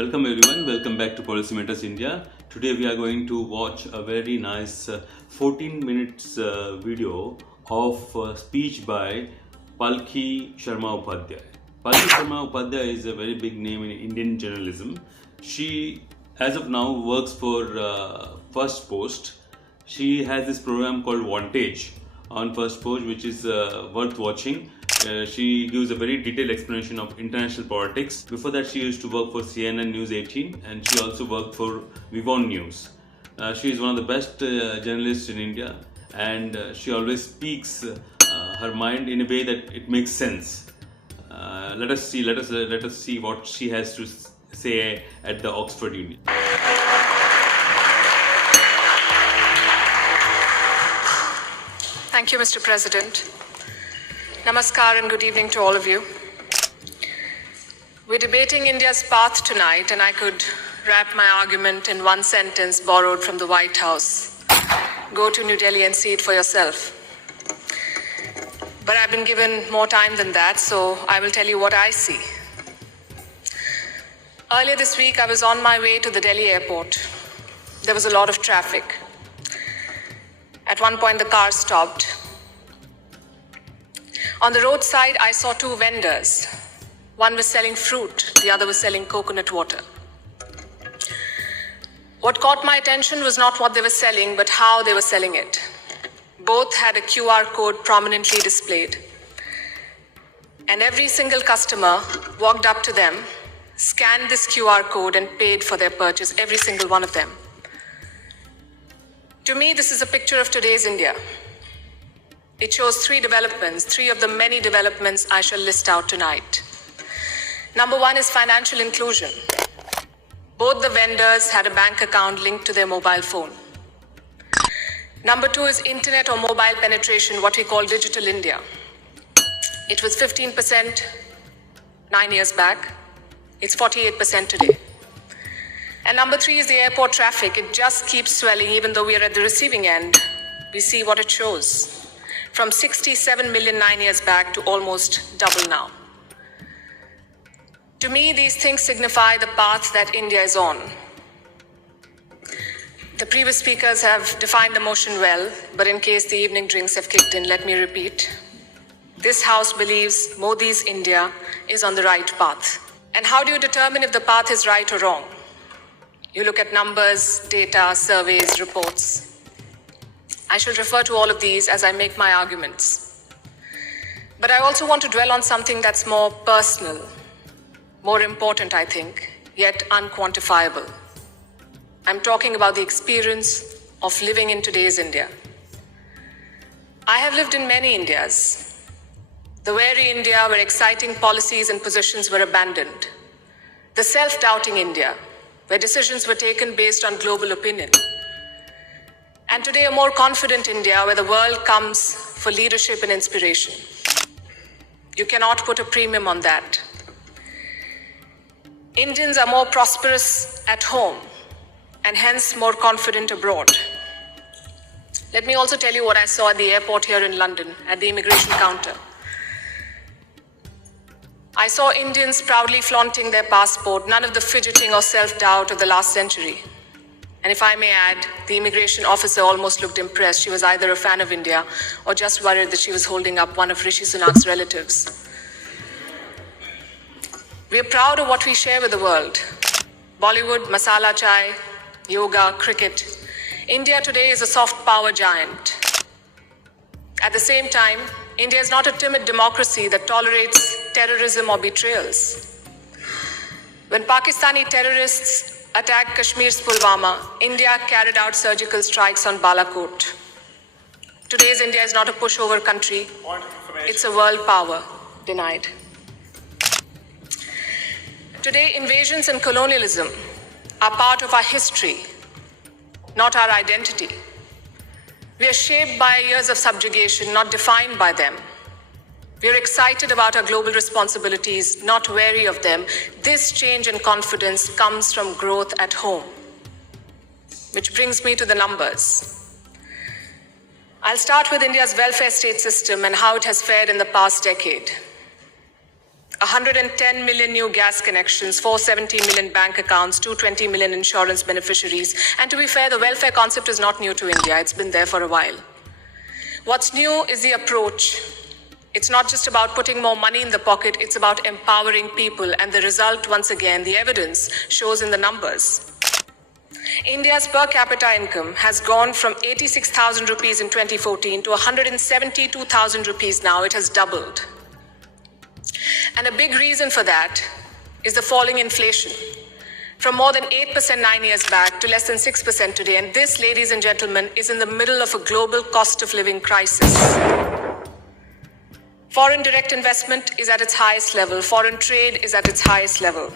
Welcome everyone, welcome back to Policymakers India. Today we are going to watch a very nice 14 minutes video of speech by Palki Sharma Upadhyay. Palki Sharma Upadhyay is a very big name in Indian journalism. She, as of now, works for First Post. She has this program called Vantage on First Post, which is worth watching. She gives a very detailed explanation of international politics. Before that, she used to work for CNN News 18 and she also worked for Vivon News. She is one of the best journalists in India, and she always speaks her mind in a way that it makes sense. Let us see what she has to say at the Oxford Union. Thank you, Mr. President. Namaskar and good evening to all of you. We're debating India's path tonight, and I could wrap my argument in one sentence borrowed from the White House. Go to New Delhi and see it for yourself. But I've been given more time than that, so I will tell you what I see. Earlier this week, I was on my way to the Delhi airport. There was a lot of traffic. At one point, the car stopped. On the roadside, I saw two vendors. One was selling fruit, the other was selling coconut water. What caught my attention was not what they were selling, but how they were selling it. Both had a QR code prominently displayed. And every single customer walked up to them, scanned this QR code, and paid for their purchase, every single one of them. To me, this is a picture of today's India. It shows three developments, three of the many developments I shall list out tonight. Number one is financial inclusion. Both the vendors had a bank account linked to their mobile phone. Number two is internet or mobile penetration, what we call digital India. It was 15% 9 years back. It's 48% today. And number three is the airport traffic. It just keeps swelling even though we are at the receiving end. We see what it shows. From 67 million 9 years back to almost double now. To me, these things signify the path that India is on. The previous speakers have defined the motion well, but in case the evening drinks have kicked in, let me repeat. This House believes Modi's India is on the right path. And how do you determine if the path is right or wrong? You look at numbers, data, surveys, reports. I shall refer to all of these as I make my arguments. But I also want to dwell on something that's more personal, more important, I think, yet unquantifiable. I'm talking about the experience of living in today's India. I have lived in many Indias. The wary India where exciting policies and positions were abandoned. The self-doubting India where decisions were taken based on global opinion. And today, a more confident India where the world comes for leadership and inspiration. You cannot put a premium on that. Indians are more prosperous at home and hence more confident abroad. Let me also tell you what I saw at the airport here in London, at the immigration counter. I saw Indians proudly flaunting their passport, none of the fidgeting or self-doubt of the last century. And if I may add, the immigration officer almost looked impressed. She was either a fan of India or just worried that she was holding up one of Rishi Sunak's relatives. We are proud of what we share with the world. Bollywood, masala chai, yoga, cricket. India today is a soft power giant. At the same time, India is not a timid democracy that tolerates terrorism or betrayals. When Pakistani terrorists attacked Kashmir's Pulwama, India carried out surgical strikes on Balakot. Today's India is not a pushover country. It's a world power denied. Today, invasions and colonialism are part of our history, not our identity. We are shaped by years of subjugation, not defined by them. We are excited about our global responsibilities, not wary of them. This change and confidence comes from growth at home. Which brings me to the numbers. I'll start with India's welfare state system and how it has fared in the past decade. 110 million new gas connections, 470 million bank accounts, 220 million insurance beneficiaries. And to be fair, the welfare concept is not new to India. It's been there for a while. What's new is the approach. It's not just about putting more money in the pocket, it's about empowering people. And the result, once again, the evidence shows in the numbers. India's per capita income has gone from 86,000 rupees in 2014 to 172,000 rupees now. It has doubled. And a big reason for that is the falling inflation. From more than 8% 9 years back to less than 6% today. And this, ladies and gentlemen, is in the middle of a global cost of living crisis. Foreign direct investment is at its highest level. Foreign trade is at its highest level.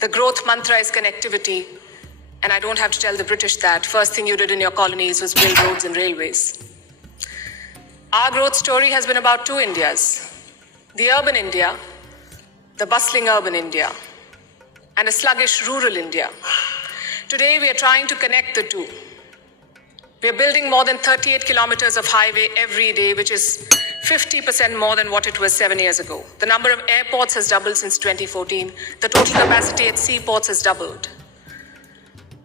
The growth mantra is connectivity. And I don't have to tell the British that. First thing you did in your colonies was build roads and railways. Our growth story has been about two Indias. The urban India, the bustling urban India, and a sluggish rural India. Today we are trying to connect the two. We are building more than 38 kilometers of highway every day, which is 50% more than what it was 7 years ago. The number of airports has doubled since 2014. The total capacity at seaports has doubled.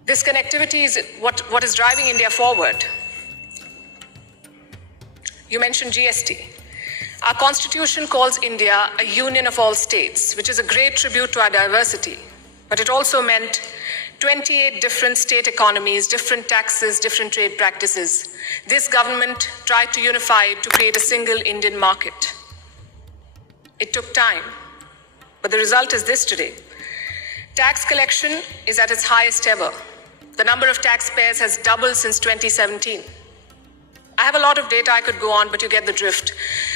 This connectivity is what is driving India forward. You mentioned GST. Our constitution calls India a union of all states, which is a great tribute to our diversity. But it also meant 28 different state economies, different taxes, different trade practices. This government tried to unify it to create a single Indian market. It took time, but the result is this today. Tax collection is at its highest ever. The number of taxpayers has doubled since 2017. I have a lot of data I could go on, but you get the drift.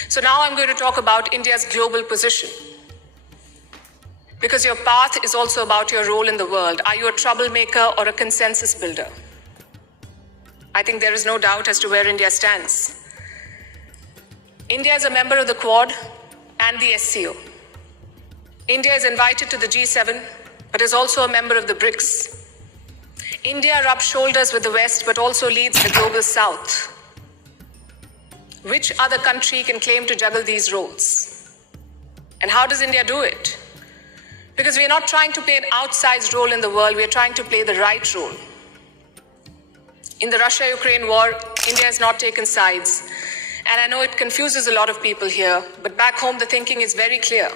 So now I'm going to talk about India's global position. Because your path is also about your role in the world. Are you a troublemaker or a consensus builder? I think there is no doubt as to where India stands. India is a member of the Quad and the SCO. India is invited to the G7, but is also a member of the BRICS. India rubs shoulders with the West, but also leads the global South. Which other country can claim to juggle these roles? And how does India do it? Because we are not trying to play an outsized role in the world, we are trying to play the right role. In the Russia-Ukraine war, India has not taken sides. And I know it confuses a lot of people here, but back home the thinking is very clear.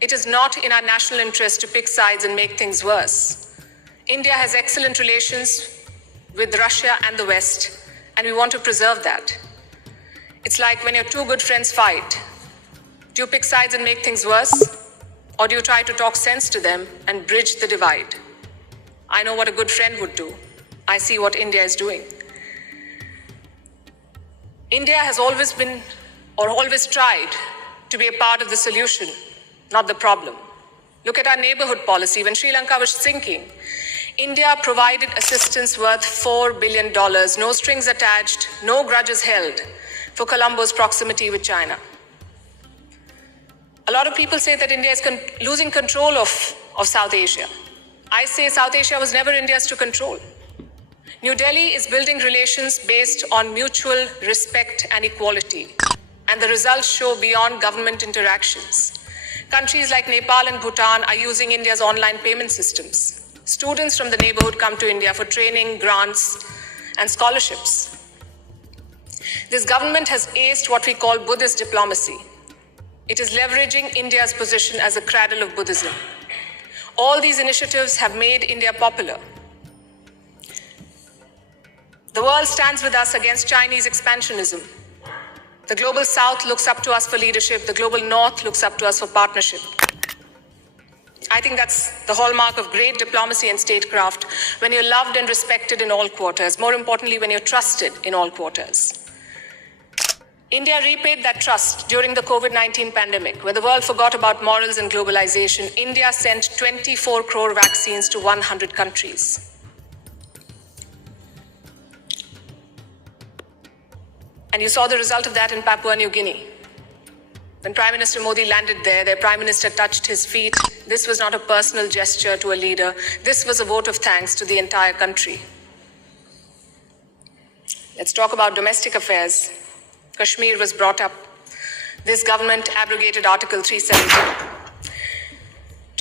It is not in our national interest to pick sides and make things worse. India has excellent relations with Russia and the West, and we want to preserve that. It's like when your two good friends fight. Do you pick sides and make things worse? Or do you try to talk sense to them and bridge the divide? I know what a good friend would do. I see what India is doing. India has always been, or always tried, to be a part of the solution, not the problem. Look at our neighborhood policy. When Sri Lanka was sinking, India provided assistance worth $4 billion, no strings attached, no grudges held, for Colombo's proximity with China. A lot of people say that India is losing control of South Asia. I say South Asia was never India's to control. New Delhi is building relations based on mutual respect and equality, and the results show beyond government interactions. Countries like Nepal and Bhutan are using India's online payment systems. Students from the neighborhood come to India for training, grants, and scholarships. This government has aced what we call Buddhist diplomacy. It is leveraging India's position as a cradle of Buddhism. All these initiatives have made India popular. The world stands with us against Chinese expansionism. The global South looks up to us for leadership. The global North looks up to us for partnership. I think that's the hallmark of great diplomacy and statecraft, when you're loved and respected in all quarters. More importantly, when you're trusted in all quarters. India repaid that trust during the COVID-19 pandemic. When the world forgot about morals and globalization, India sent 24 crore vaccines to 100 countries. And you saw the result of that in Papua New Guinea. When Prime Minister Modi landed there, their Prime Minister touched his feet. This was not a personal gesture to a leader. This was a vote of thanks to the entire country. Let's talk about domestic affairs. Kashmir was brought up. This government abrogated Article 370.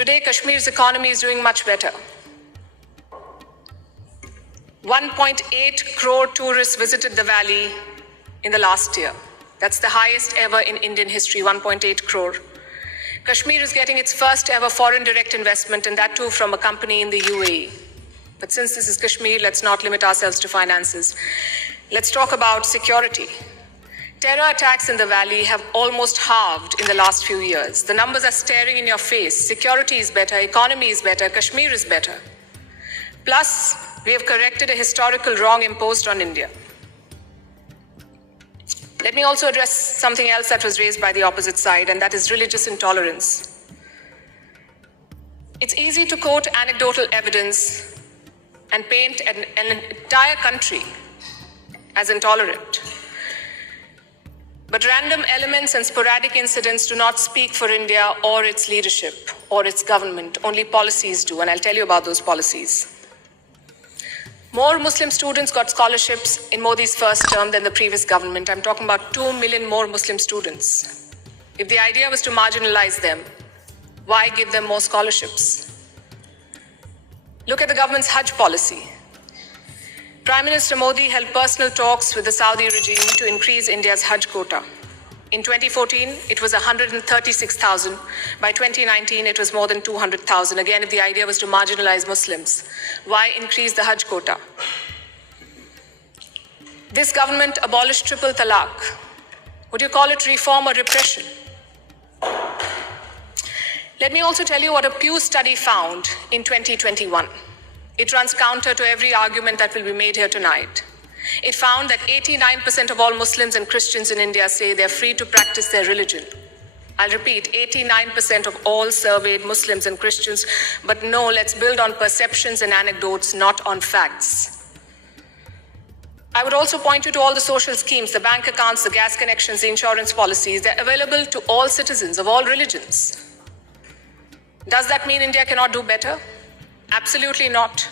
Today, Kashmir's economy is doing much better. 1.8 crore tourists visited the valley in the last year. That's the highest ever in Indian history, 1.8 crore. Kashmir is getting its first ever foreign direct investment, and that too from a company in the UAE. But since this is Kashmir, let's not limit ourselves to finances. Let's talk about security. Terror attacks in the valley have almost halved in the last few years. The numbers are staring in your face. Security is better, economy is better, Kashmir is better. Plus, we have corrected a historical wrong imposed on India. Let me also address something else that was raised by the opposite side, and that is religious intolerance. It's easy to quote anecdotal evidence and paint an entire country as intolerant. But random elements and sporadic incidents do not speak for India or its leadership or its government. Only policies do, and I'll tell you about those policies. More Muslim students got scholarships in Modi's first term than the previous government. I'm talking about 2 million more Muslim students. If the idea was to marginalize them, why give them more scholarships? Look at the government's Hajj policy. Prime Minister Modi held personal talks with the Saudi regime to increase India's Hajj quota. In 2014, it was 136,000. By 2019, it was more than 200,000. Again, if the idea was to marginalize Muslims, why increase the Hajj quota? This government abolished triple talaq. Would you call it reform or repression? Let me also tell you what a Pew study found in 2021. It runs counter to every argument that will be made here tonight. It found that 89% of all Muslims and Christians in India say they're free to practice their religion. I'll repeat, 89% of all surveyed Muslims and Christians, but no, let's build on perceptions and anecdotes, not on facts. I would also point you to all the social schemes, the bank accounts, the gas connections, the insurance policies. They're available to all citizens of all religions. Does that mean India cannot do better? Absolutely not.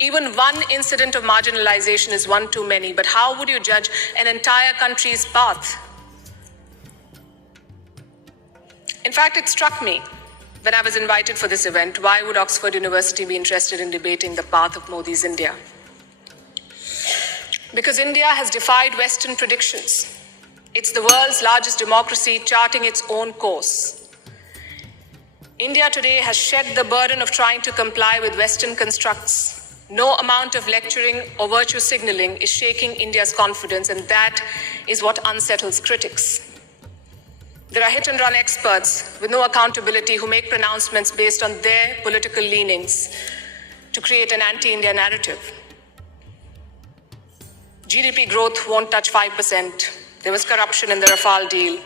Even one incident of marginalization is one too many, but how would you judge an entire country's path? In fact, it struck me when I was invited for this event, why would Oxford University be interested in debating the path of Modi's India? Because India has defied Western predictions. It's the world's largest democracy charting its own course. India today has shed the burden of trying to comply with Western constructs. No amount of lecturing or virtue signaling is shaking India's confidence, and that is what unsettles critics. There are hit-and-run experts with no accountability who make pronouncements based on their political leanings to create an anti-India narrative. GDP growth won't touch 5%. There was corruption in the Rafale deal.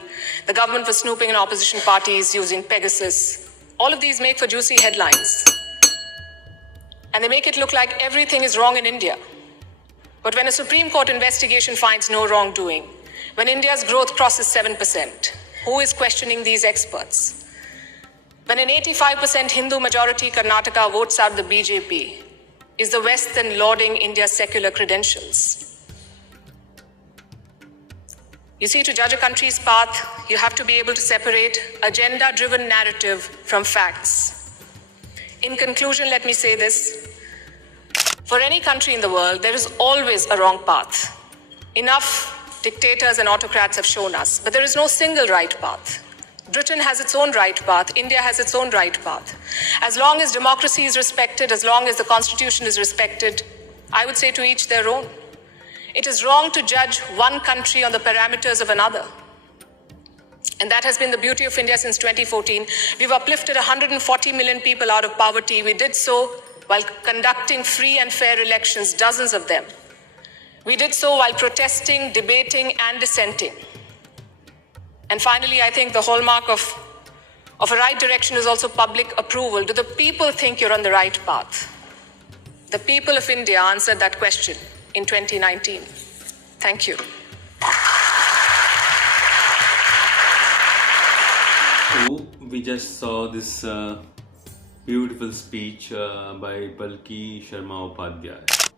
The government was snooping in opposition parties using Pegasus. All of these make for juicy headlines. And they make it look like everything is wrong in India. But when a Supreme Court investigation finds no wrongdoing, when India's growth crosses 7%, who is questioning these experts? When an 85% Hindu majority Karnataka votes out the BJP, is the West then lauding India's secular credentials? You see, to judge a country's path, you have to be able to separate agenda-driven narrative from facts. In conclusion, let me say this. For any country in the world, there is always a wrong path. Enough dictators and autocrats have shown us, but there is no single right path. Britain has its own right path. India has its own right path. As long as democracy is respected, as long as the constitution is respected, I would say to each their own. It is wrong to judge one country on the parameters of another. And that has been the beauty of India since 2014. We've uplifted 140 million people out of poverty. We did so while conducting free and fair elections, dozens of them. We did so while protesting, debating, and dissenting. And finally, I think the hallmark of a right direction is also public approval. Do the people think you're on the right path? The people of India answered that question in 2019. Thank you. So we just saw this beautiful speech by Palki Sharma Upadhyay.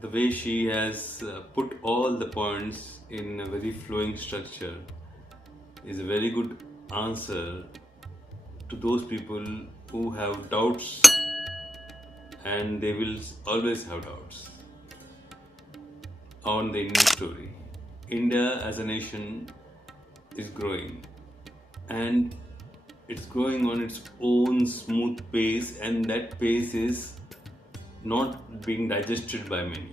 The way she has put all the points in a very flowing structure is a very good answer to those people who have doubts, and they will always have doubts on the Indian story. India as a nation is growing, and it's growing on its own smooth pace, and that pace is not being digested by many.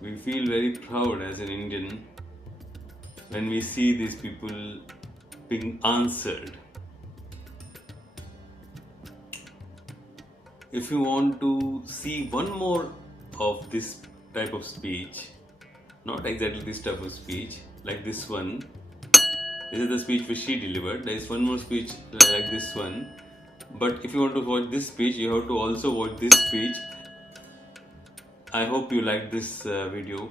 We feel very proud as an Indian when we see these people being answered. If you want to see one more of this type of speech, not exactly this type of speech, like this one, this is the speech which she delivered. There is one more speech like this one. But if you want to watch this speech, you have to also watch this speech. I hope you like this video.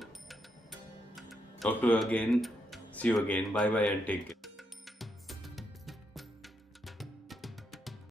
Talk to you again. See you again. Bye bye and take care.